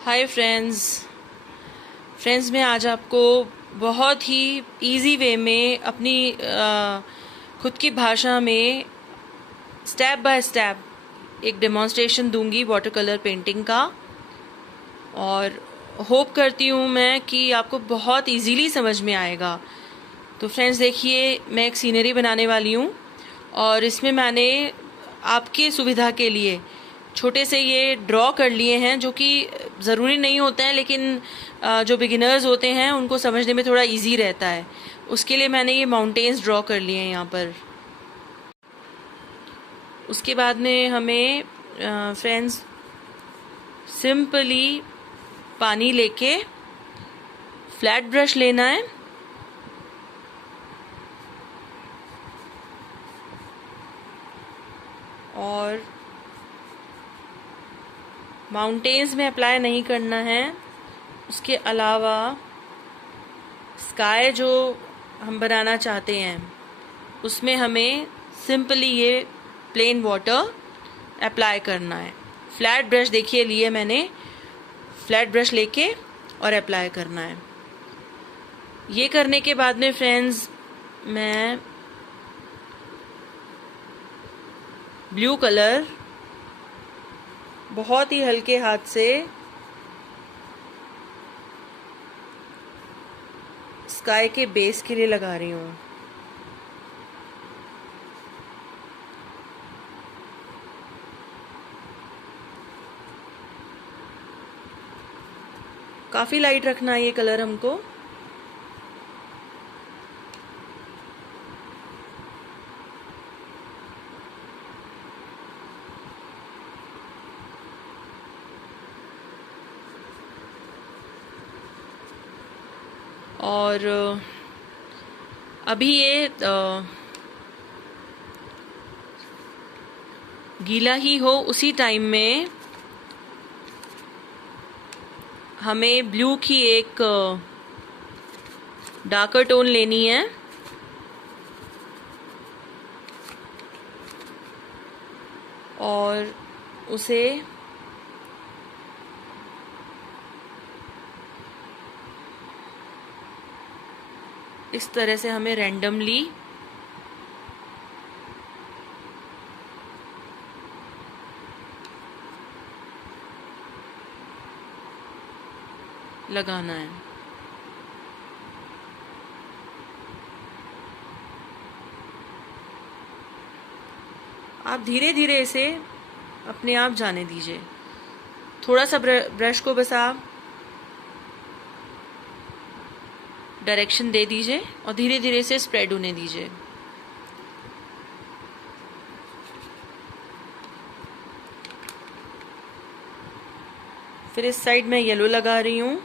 Hi friends मैं आज आपको बहुत ही इजी वे में अपनी खुद की भाषा में स्टेप बाय स्टेप एक डेमोन्स्ट्रेशन दूंगी वाटर कलर पेंटिंग का। और होप करती हूँ मैं कि आपको बहुत इजीली समझ में आएगा। तो फ्रेंड्स देखिए, मैं एक सीनरी बनाने वाली हूँ और इसमें मैंने आपकी सुविधा के लिए छोटे से ये ड्रॉ कर लिए हैं, जो कि ज़रूरी नहीं होते हैं, लेकिन जो बिगिनर्स होते हैं उनको समझने में थोड़ा इजी रहता है। उसके लिए मैंने ये माउंटेन्स ड्रॉ कर लिए हैं यहाँ पर। उसके बाद में हमें फ्रेंड्स सिंपली पानी लेके फ्लैट ब्रश लेना है और माउंटेन्स में अप्लाई नहीं करना है। उसके अलावा स्काई जो हम बनाना चाहते हैं उसमें हमें सिंपली ये प्लेन वाटर अप्लाई करना है। फ्लैट ब्रश देखिए लिए मैंने, फ्लैट ब्रश लेके और अप्लाई करना है। ये करने के बाद में फ्रेंड्स मैं ब्लू कलर बहुत ही हल्के हाथ से स्काई के बेस के लिए लगा रही हूँ। काफी लाइट रखना है ये कलर हमको। और अभी ये गीला ही हो, उसी टाइम में हमें ब्लू की एक डार्कर टोन लेनी है और उसे इस तरह से हमें रैंडमली लगाना है। आप धीरे धीरे इसे अपने आप जाने दीजिए। थोड़ा सा ब्रश को बस आप डायरेक्शन दे दीजिए और धीरे धीरे इसे स्प्रेड होने दीजिए। फिर इस साइड में येलो लगा रही हूँ।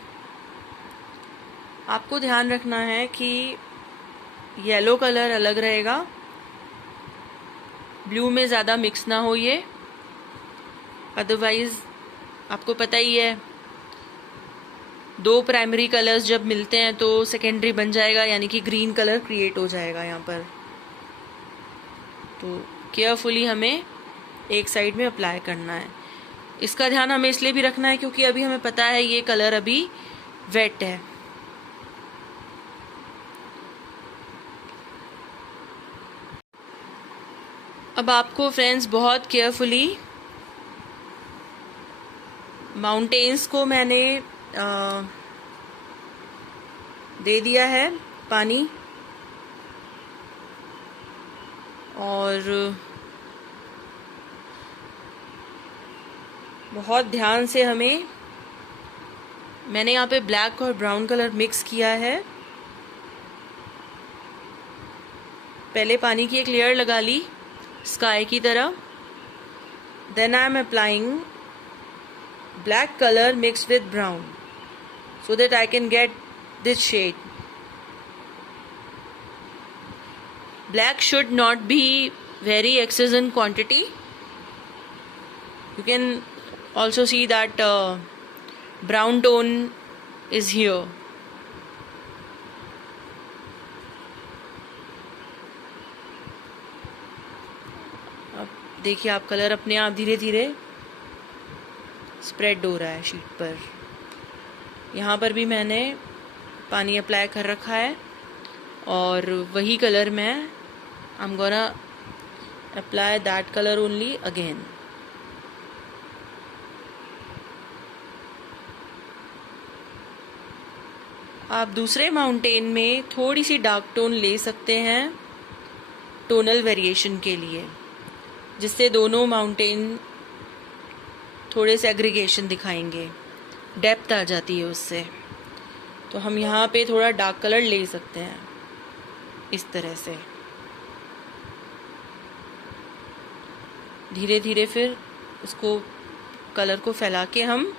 आपको ध्यान रखना है कि येलो कलर अलग रहेगा, ब्लू में ज़्यादा मिक्स ना हो ये, अदरवाइज आपको पता ही है दो प्राइमरी कलर्स जब मिलते हैं तो सेकेंडरी बन जाएगा, यानी कि ग्रीन कलर क्रिएट हो जाएगा यहाँ पर। तो केयरफुली हमें एक साइड में अप्लाई करना है। इसका ध्यान हमें इसलिए भी रखना है क्योंकि अभी हमें पता है ये कलर अभी वेट है। अब आपको फ्रेंड्स बहुत केयरफुली माउंटेन्स को मैंने दे दिया है पानी और बहुत ध्यान से मैंने यहाँ पे ब्लैक और ब्राउन कलर मिक्स किया है। पहले पानी की एक लेयर लगा ली स्काई की तरह, then I am applying black color mixed with brown so that I can get this shade. Black should not be very excess in quantity. You can also see that brown tone is here. अब देखिए आप colour अपने आप धीरे धीरे spread हो रहा है शीट पर। यहाँ पर भी मैंने पानी अप्लाई कर रखा है और वही कलर मैं I am gonna apply that colour only again. आप दूसरे माउंटेन में थोड़ी सी डार्क टोन ले सकते हैं टोनल वेरिएशन के लिए, जिससे दोनों माउंटेन थोड़े से एग्रीगेशन दिखाएंगे, डेप्थ आ जाती है उससे। तो हम यहाँ पे थोड़ा डार्क कलर ले सकते हैं इस तरह से। धीरे धीरे फिर उसको कलर को फैला के हम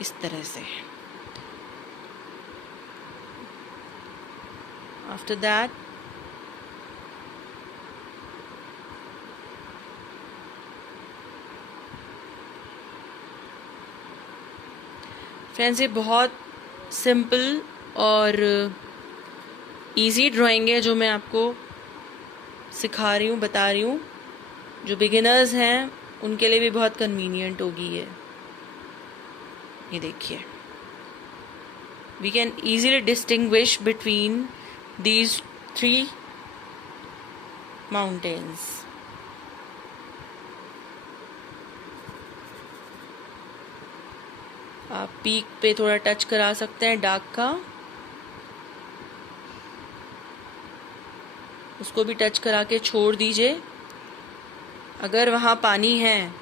इस तरह से। आफ्टर दैट फ्रेंड्स, ये बहुत सिंपल और इजी ड्राइंग है जो मैं आपको सिखा रही हूँ, बता रही हूँ। जो बिगिनर्स हैं उनके लिए भी बहुत कन्वीनियंट होगी ये देखिए। We can easily distinguish between these 3 mountains. आप पीक पे थोड़ा टच करा सकते हैं डार्क का, उसको भी टच करा के छोड़ दीजिए। अगर वहाँ पानी है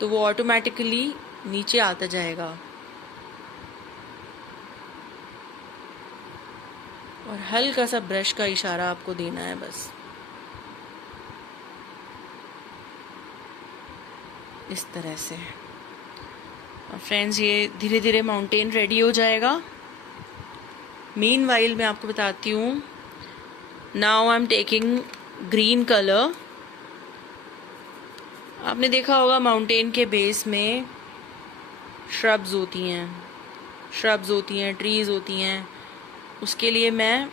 तो वो ऑटोमेटिकली नीचे आता जाएगा। और हल्का सा ब्रश का इशारा आपको देना है बस, इस तरह से। और फ्रेंड्स, ये धीरे धीरे माउंटेन रेडी हो जाएगा। मीनवाइल मैं आपको बताती हूँ। Now I am taking green colour. आपने देखा होगा माउंटेन के बेस में श्रब्स होती हैं, ट्रीज होती हैं। उसके लिए मैं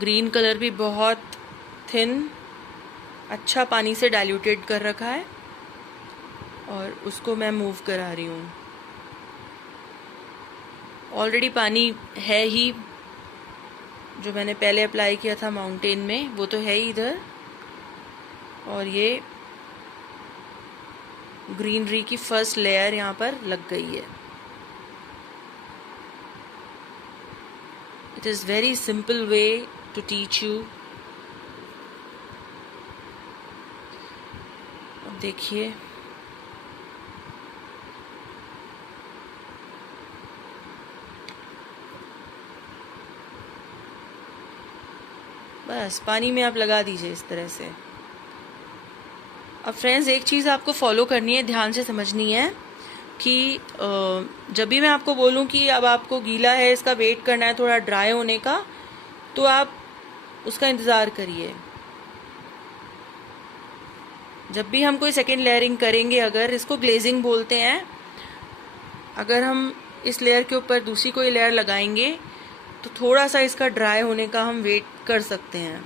ग्रीन कलर भी बहुत थिन अच्छा पानी से डाइल्यूटेड कर रखा है और उसको मैं मूव करा रही हूँ। ऑलरेडी पानी है ही, जो मैंने पहले अप्लाई किया था माउंटेन में वो तो है ही इधर। और ये ग्रीनरी की फर्स्ट लेयर यहाँ पर लग गई है। It is very simple way to teach you. अब देखिए, बस पानी में आप लगा दीजिए इस तरह से। अब फ्रेंड्स, एक चीज़ आपको फॉलो करनी है, ध्यान से समझनी है कि जब भी मैं आपको बोलूं कि अब आपको गीला है, इसका वेट करना है थोड़ा ड्राई होने का, तो आप उसका इंतज़ार करिए। जब भी हम कोई सेकेंड लेयरिंग करेंगे, अगर इसको ग्लेजिंग बोलते हैं, अगर हम इस लेयर के ऊपर दूसरी कोई लेयर लगाएंगे तो थोड़ा सा इसका ड्राई होने का हम वेट कर सकते हैं।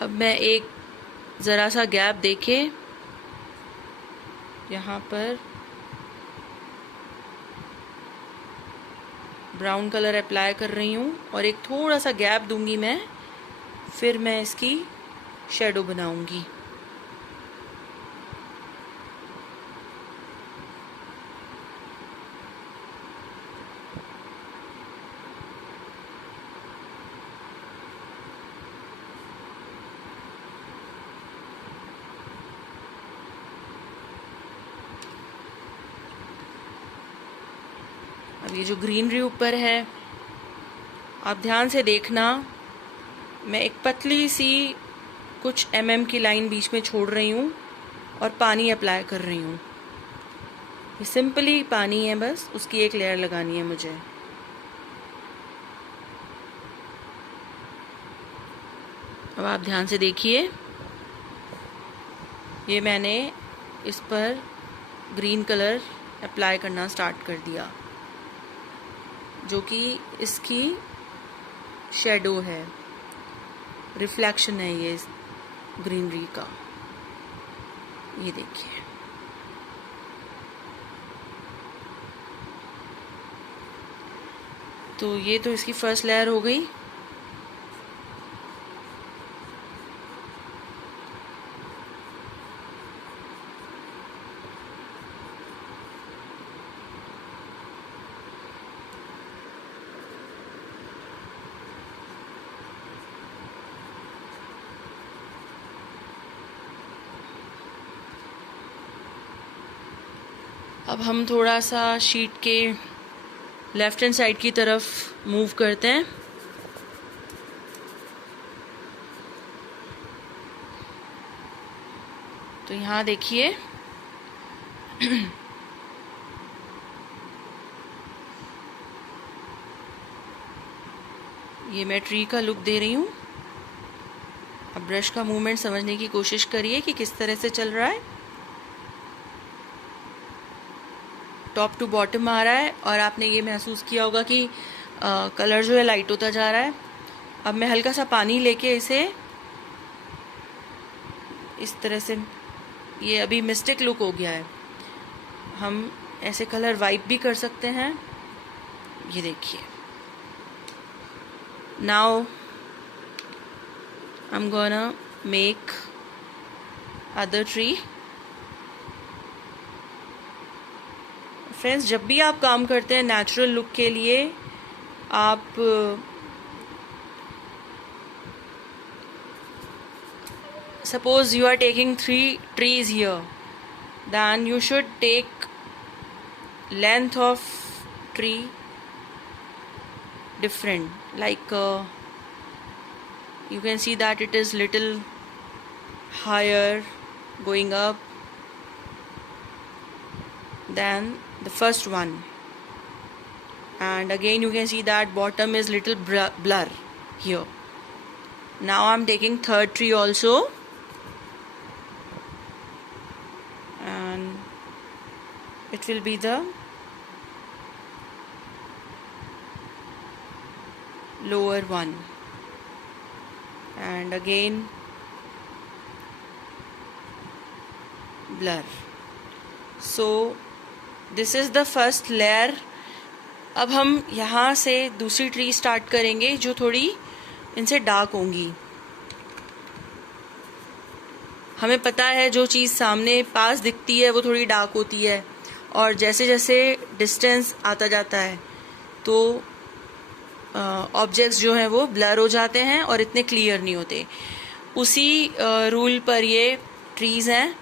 अब मैं एक ज़रा सा गैप देके यहाँ पर ब्राउन कलर अप्लाई कर रही हूँ और एक थोड़ा सा गैप दूंगी मैं, फिर मैं इसकी शैडो बनाऊंगी। अब ये जो ग्रीनरी ऊपर है, आप ध्यान से देखना, मैं एक पतली सी कुछ mm की लाइन बीच में छोड़ रही हूँ और पानी अप्लाई कर रही हूँ। ये सिंपली पानी है, बस उसकी एक लेयर लगानी है मुझे। अब आप ध्यान से देखिए, ये मैंने इस पर ग्रीन कलर अप्लाई करना स्टार्ट कर दिया, जो कि इसकी शेडो है, रिफ्लेक्शन है ये ग्रीनरी का। ये देखिए, तो ये तो इसकी फर्स्ट लेयर हो गई। अब हम थोड़ा सा शीट के लेफ्ट हैंड साइड की तरफ मूव करते हैं। तो यहाँ देखिए ये मैं ट्री का लुक दे रही हूँ। अब ब्रश का मूवमेंट समझने की कोशिश करिए कि किस तरह से चल रहा है। टॉप टू बॉटम आ रहा है और आपने ये महसूस किया होगा कि कलर जो है लाइट होता जा रहा है। अब मैं हल्का सा पानी लेके इसे इस तरह से, ये अभी मिस्टिक लुक हो गया है, हम ऐसे कलर वाइप भी कर सकते हैं। ये देखिए, now I am gonna make other tree. Friends, जब भी आप काम करते हैं नेचुरल लुक के लिए, आप suppose you are taking 3 trees here, then you should take length of tree different, like you can see that it is little higher going up than the first one, and again you can see that bottom is little blur here. Now I'm taking third tree also, and it will be the lower one, and again blur. So this is the first layer. अब हम यहाँ से दूसरी tree start करेंगे जो थोड़ी इनसे dark होंगी। हमें पता है जो चीज़ सामने पास दिखती है वो थोड़ी डार्क होती है, और जैसे जैसे डिस्टेंस आता जाता है तो ऑब्जेक्ट्स जो हैं वो ब्लर हो जाते हैं और इतने क्लियर नहीं होते। उसी रूल पर ये ट्रीज़ हैं।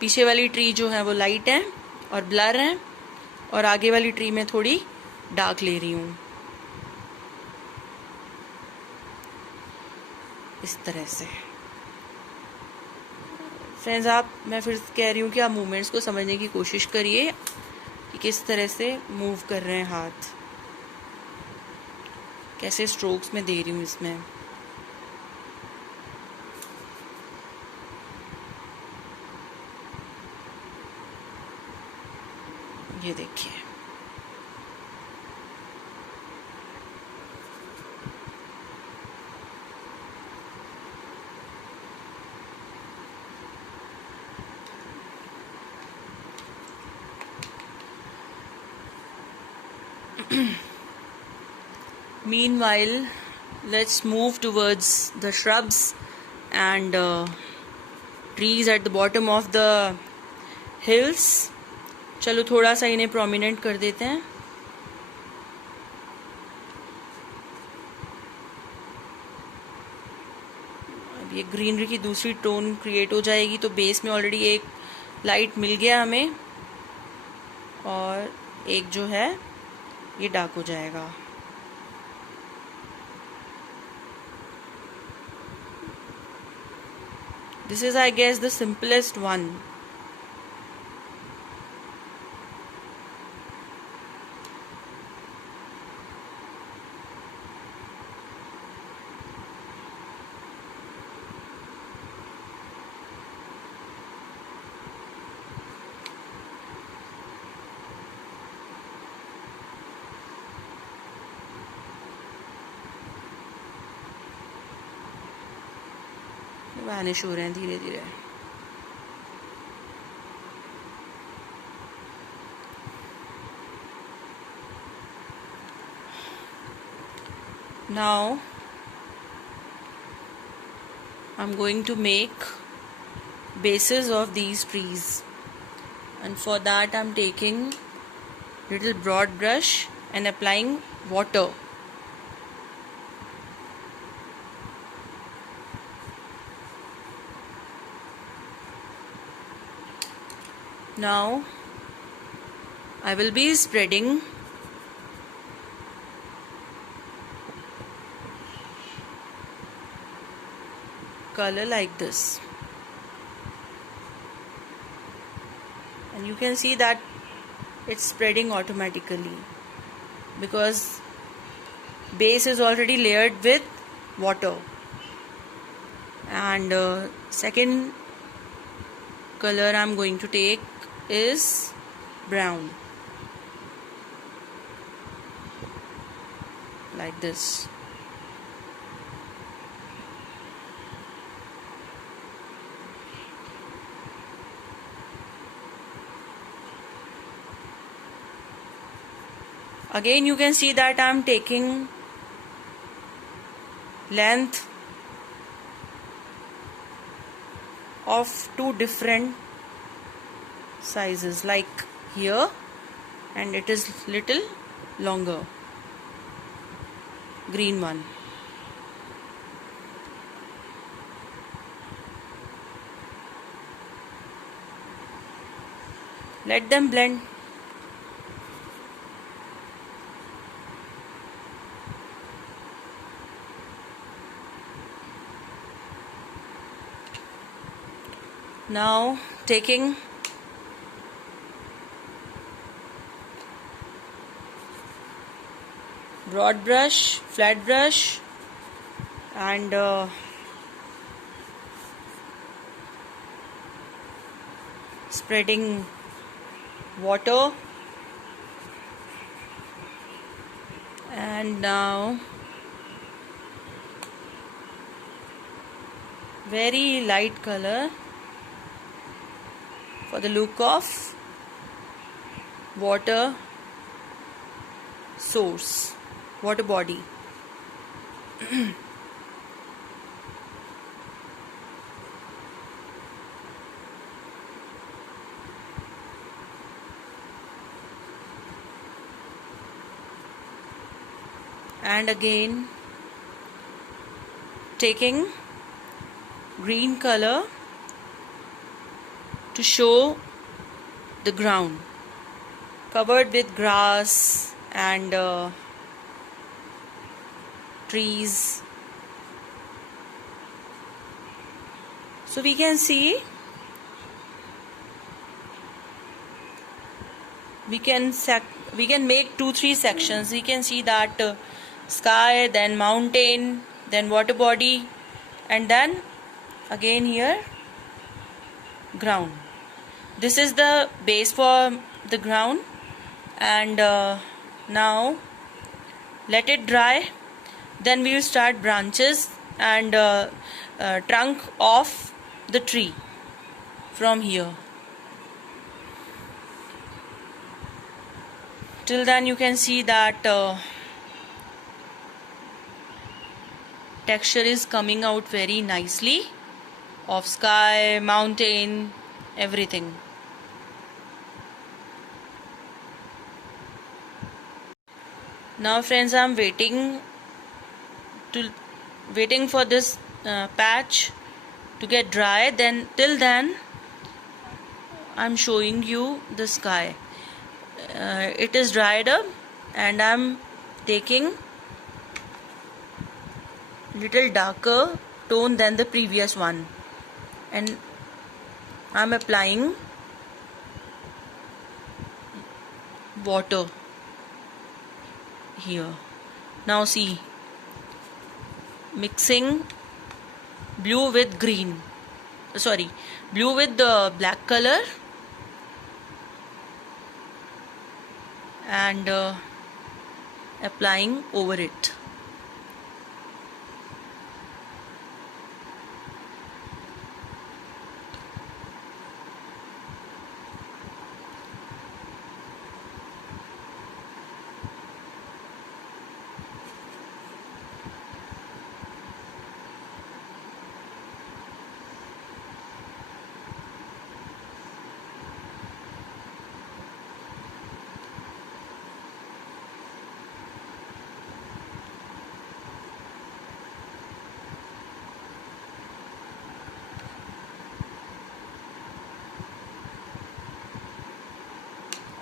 पीछे वाली ट्री जो है वो लाइट है और ब्लर है, और आगे वाली ट्री में थोड़ी डार्क ले रही हूँ इस तरह से। फ्रेंड्स, मैं फिर कह रही हूँ कि आप मूवमेंट्स को समझने की कोशिश करिए कि किस तरह से मूव कर रहे हैं हाथ, कैसे स्ट्रोक्स में दे रही हूँ इसमें। ये देखिए, meanwhile let's move towards the shrubs and trees at the bottom of the hills. चलो थोड़ा सा इन्हें प्रोमिनेंट कर देते हैं। अब ये ग्रीनरी की दूसरी टोन क्रिएट हो जाएगी, तो बेस में ऑलरेडी एक लाइट मिल गया हमें, और एक जो है ये डार्क हो जाएगा। This is, I guess, the simplest one. Vanish हो रहे हैं धीरे धीरे। Now I'm going to make bases of these trees, and for that I'm taking little broad brush and applying water. Now I will be spreading color like this, and you can see that it's spreading automatically because base is already layered with water. And second color I'm going to take is brown, like this. Again you can see that I'm taking length of two different sizes, like here, and it is little longer, green one. Let them blend. Now taking broad brush, flat brush, and spreading water, and now very light color for the look of water source, water body. And again taking green color to show the ground covered with grass and trees. So we can see we can make 2-3 sections. We can see that sky, then mountain, then water body, and then again here ground. This is the base for the ground, and now let it dry. Then we will start branches and trunk of the tree from here. Till then you can see that texture is coming out very nicely of sky, mountain, everything. Now friends, I'm waiting for this patch to get dry. Then till then I'm showing you the sky. It is dried up, and I'm taking little darker tone than the previous one, and I'm applying water here. Now see, mixing blue with green, blue with the black color, and applying over it.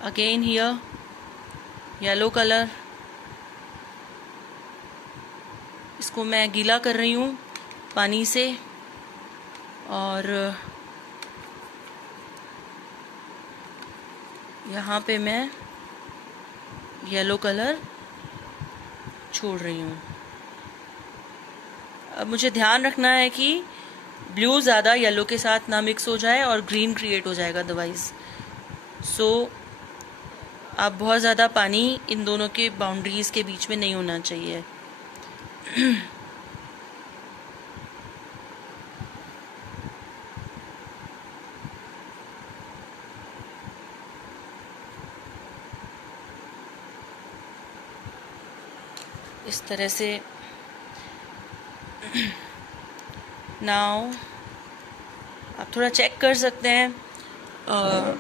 Again here yellow colour, इसको मैं गीला कर रही हूँ पानी से, और यहाँ पे मैं येलो कलर छोड़ रही हूँ। अब मुझे ध्यान रखना है कि ब्लू ज़्यादा येलो के साथ ना मिक्स हो जाए और ग्रीन क्रिएट हो जाएगा अदरवाइज। सो अब बहुत ज़्यादा पानी इन दोनों के बाउंड्रीज के बीच में नहीं होना चाहिए। इस तरह से नाउ आप थोड़ा चेक कर सकते हैं।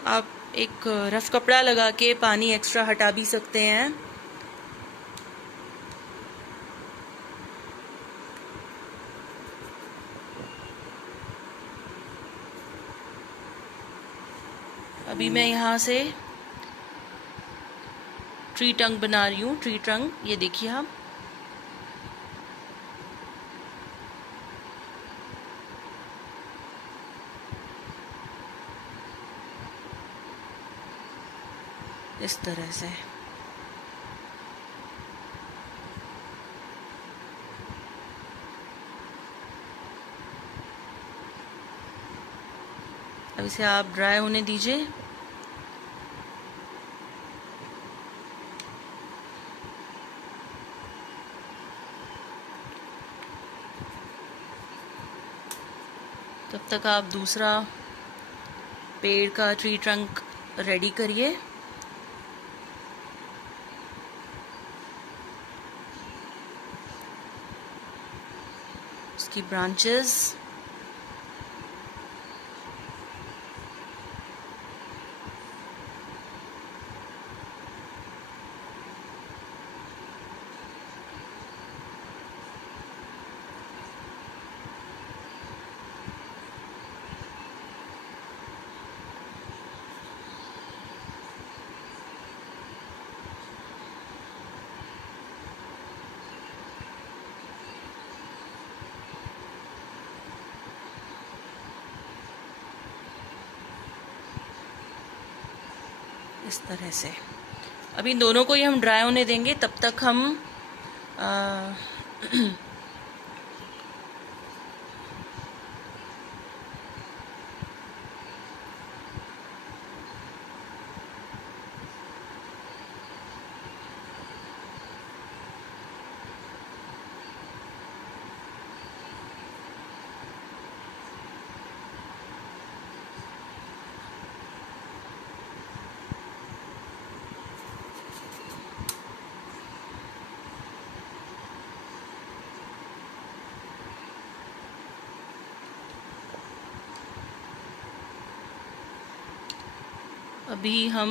आप एक रफ कपड़ा लगा के पानी एक्स्ट्रा हटा भी सकते हैं। अभी मैं यहाँ से ट्री टंग बना रही हूँ। ट्री टंग, ये देखिए आप, इस तरह से। अब इसे आप ड्राई होने दीजिए। तब तक आप दूसरा पेड़ का ट्री ट्रंक रेडी करिए। उसकी ब्रांचेस इस तरह से। अभी इन दोनों को ही हम ड्राई होने देंगे। तब तक हम अभी हम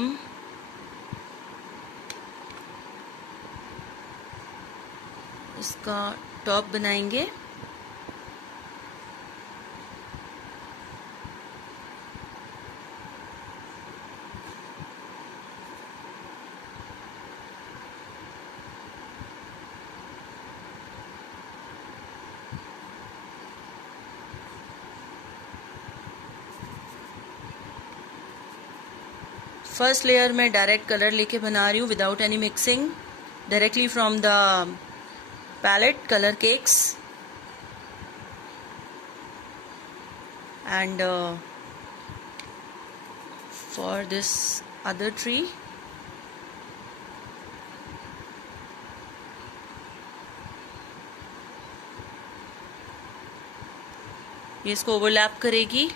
इसका टॉप बनाएंगे। फर्स्ट लेयर में डायरेक्ट कलर लेके बना रही हूँ without any mixing, directly from the palette colour cakes. And for this other tree ये इसको ओवरलैप करेगी।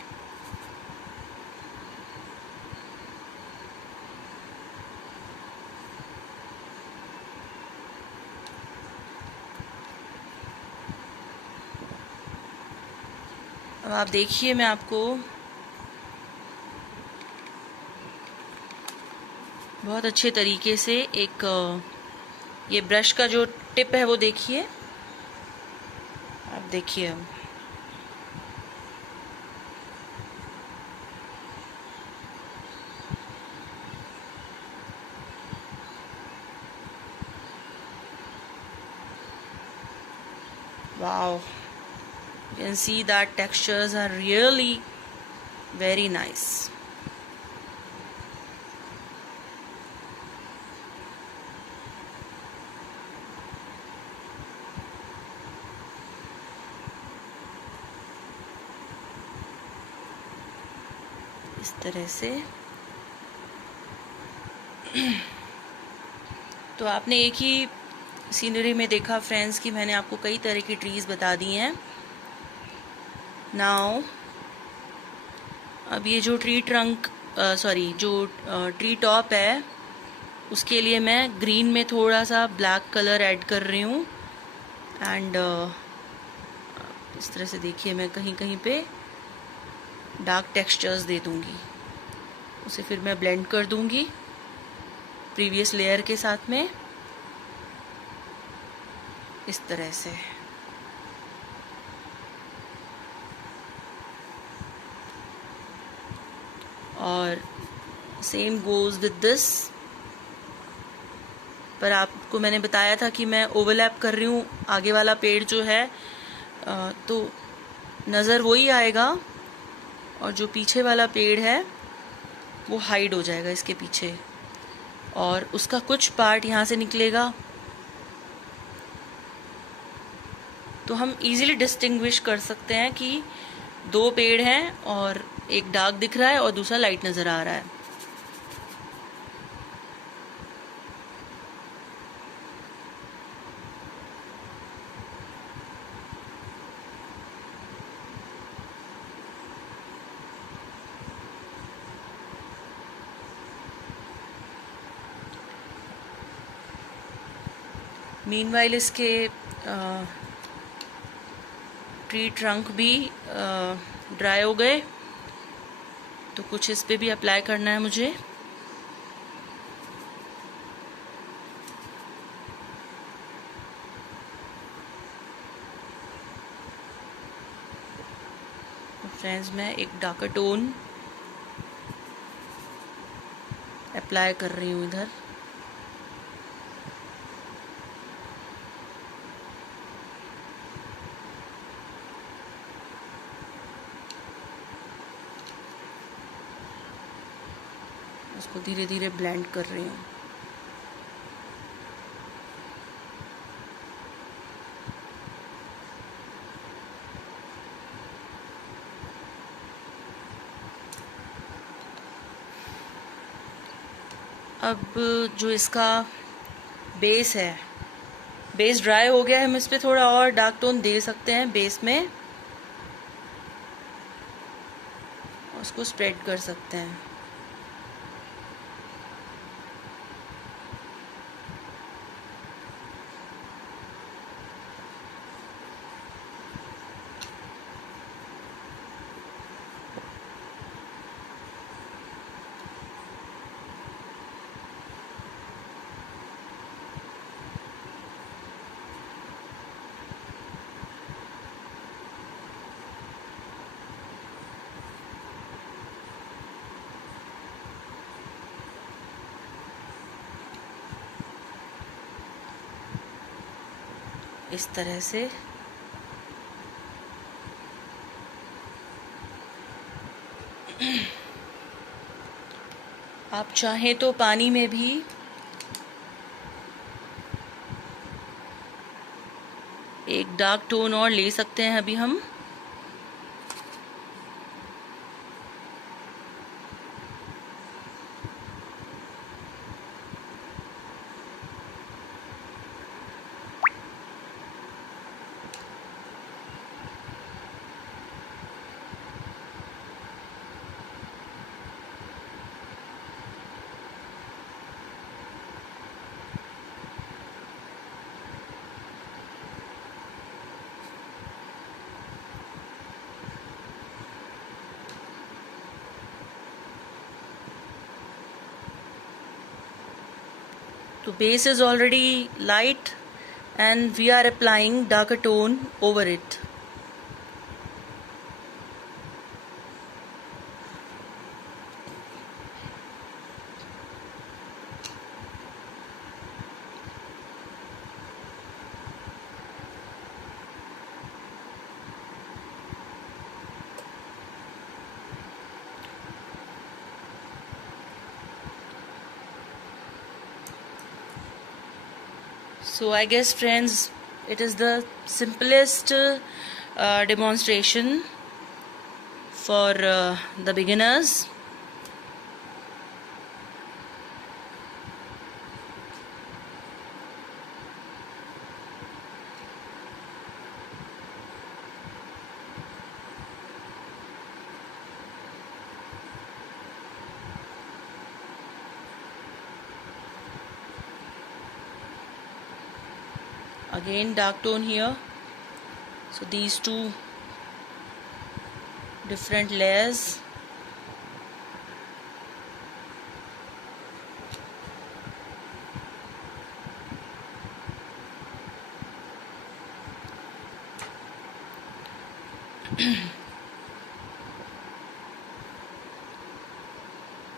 अब आप देखिए, मैं आपको बहुत अच्छे तरीके से एक ये ब्रश का जो टिप है वो देखिए, आप देखिए। Wow, you can see that textures are really very nice. इस तरह से। तो आपने एक ही सीनरी में देखा फ्रेंड्स कि मैंने आपको कई तरह की ट्रीज बता दी हैं। नाउ अब ये जो ट्री टॉप है, उसके लिए मैं ग्रीन में थोड़ा सा ब्लैक कलर ऐड कर रही हूँ। एंड इस तरह से देखिए, मैं कहीं कहीं पे डार्क टेक्सचर्स दे दूँगी। उसे फिर मैं ब्लेंड कर दूँगी प्रीवियस लेयर के साथ में, इस तरह से। और सेम गोज विद दिस। पर आपको मैंने बताया था कि मैं ओवरलैप कर रही हूँ। आगे वाला पेड़ जो है तो नज़र वही आएगा, और जो पीछे वाला पेड़ है वो हाइड हो जाएगा इसके पीछे, और उसका कुछ पार्ट यहाँ से निकलेगा। तो हम इजीली डिस्टिंग्विश कर सकते हैं कि दो पेड़ हैं और एक डार्क दिख रहा है और दूसरा लाइट नज़र आ रहा है। मीनवाइल इसके ट्री ट्रंक भी ड्राई हो गए, तो कुछ इस पे भी अप्लाई करना है मुझे। फ्रेंड्स, मैं एक डार्कर टोन अप्लाई कर रही हूँ इधर। उसको धीरे धीरे ब्लेंड कर रही हूँ। अब जो इसका बेस है, बेस ड्राई हो गया है, हम इस पर थोड़ा और डार्क टोन दे सकते हैं बेस में, उसको स्प्रेड कर सकते हैं। इस तरह से आप चाहें तो पानी में भी एक डार्क टोन और ले सकते हैं अभी हम। So base is already light and we are applying darker tone over it. So I guess friends, it is the simplest demonstration for the beginners. Again dark tone here, so these two different layers.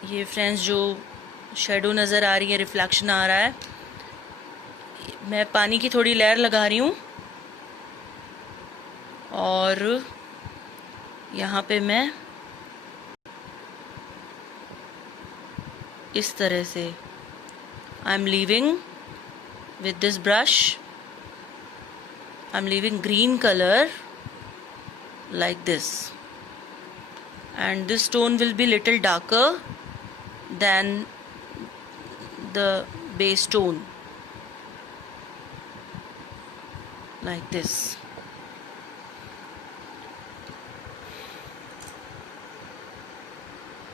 ये friends जो shadow नज़र आ रही है, reflection आ रहा है, मैं पानी की थोड़ी लेयर लगा रही हूँ और यहाँ पे मैं इस तरह से I am leaving with this brush, I'm leaving green color like this, and this tone will be little darker than the base tone, like this.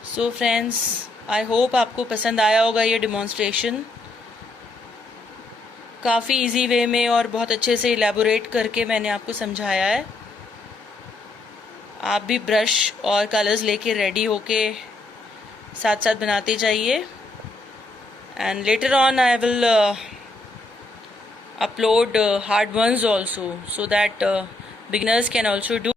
So friends, I hope आपको पसंद आया होगा ये डेमोन्स्ट्रेशन। काफ़ी इजी वे में और बहुत अच्छे से इलेबोरेट करके मैंने आपको समझाया है। आप भी ब्रश और कलर्स लेके रेडी होके साथ साथ बनाते जाइए। And later on I will upload hard ones also, so that beginners can also do